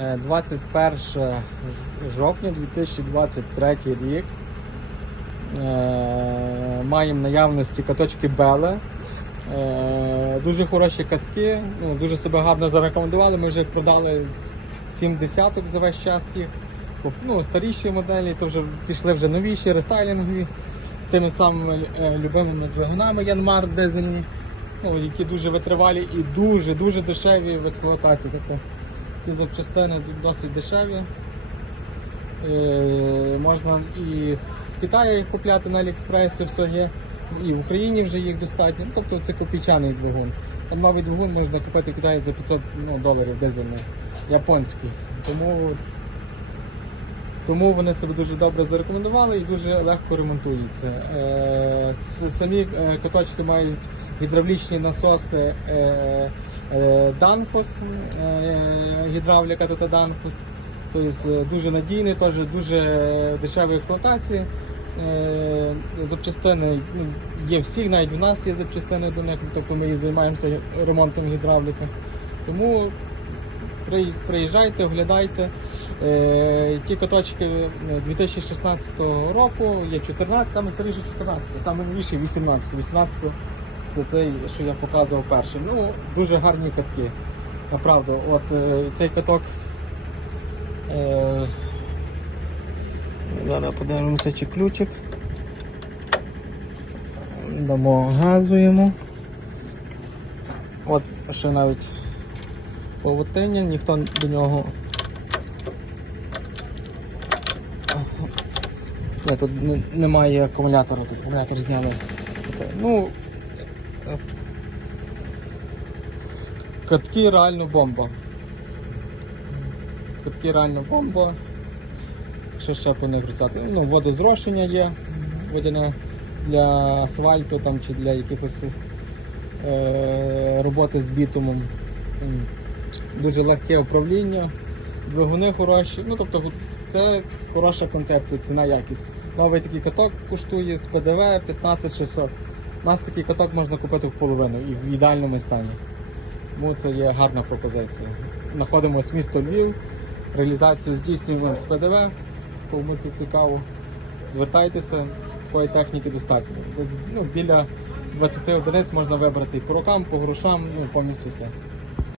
Е, 21 жовтня 2023 рік. Е, Маємо наявності каточки Беле. Е, Дуже хороші катки, ну, дуже себе гарно зарекомендували. Ми вже продали з 7 десяток за весь час їх. Ну, старіші моделі, то вже пішли вже новіші, рестайлінгові з тими самими е, любимими двигунами Янмар дизельні, ну, які дуже витривалі і дуже-дуже дешеві в експлуатації. Тобто ці запчастини досить дешеві. Е, можна і з Китаю їх купляти на Аліекспресі, все є. І в Україні вже їх достатньо. Ну, Тобто це копійчаний двигун. Там новий двигун можна купити в Китаї за 500 ну, доларів дизельний, японський. Тому, тому вони себе дуже добре зарекомендували і дуже легко ремонтуються. Е, самі е, каточки мають гідравлічні насоси е, е, Danfoss, е, гідравліка тут Danfoss. Тобто дуже надійний, теж дуже дешеві експлуатації. Запчастини ну, є всі, навіть в нас є запчастини до них, тобто ми займаємося ремонтом гідравліки. Тому приїжджайте, оглядайте. Ті каточки е, 2016 року є 14, саме старіший 14, саме новіший 18. 18 це той, що я показував перший. Ну, дуже гарні катки. Направду, от е, цей каток. Е, зараз подивимося, чи ключик. Дамо газу йому. От ще навіть павутиння, ніхто до нього. Тут немає акумулятора, тут акумулятор зняли. Ну, катки реально бомба. Катки реально бомба. Що ще по них розказати? Ну, водозрошення є, водяне для асфальту там, чи для якихось е, роботи з бітумом. Дуже легке управління, двигуни хороші. Ну, тобто це хороша концепція, ціна якість. Новий такий каток коштує з ПДВ 15600. У нас такий каток можна купити в половину і в ідеальному стані. Тому це є гарна пропозиція. Знаходимося місто Львів, реалізацію здійснюємо з ПДВ, кому це цікаво. Звертайтеся, такої техніки достатньо. Десь, ну, біля 20 одиниць можна вибрати і по рукам, по грошам, ну повністю все.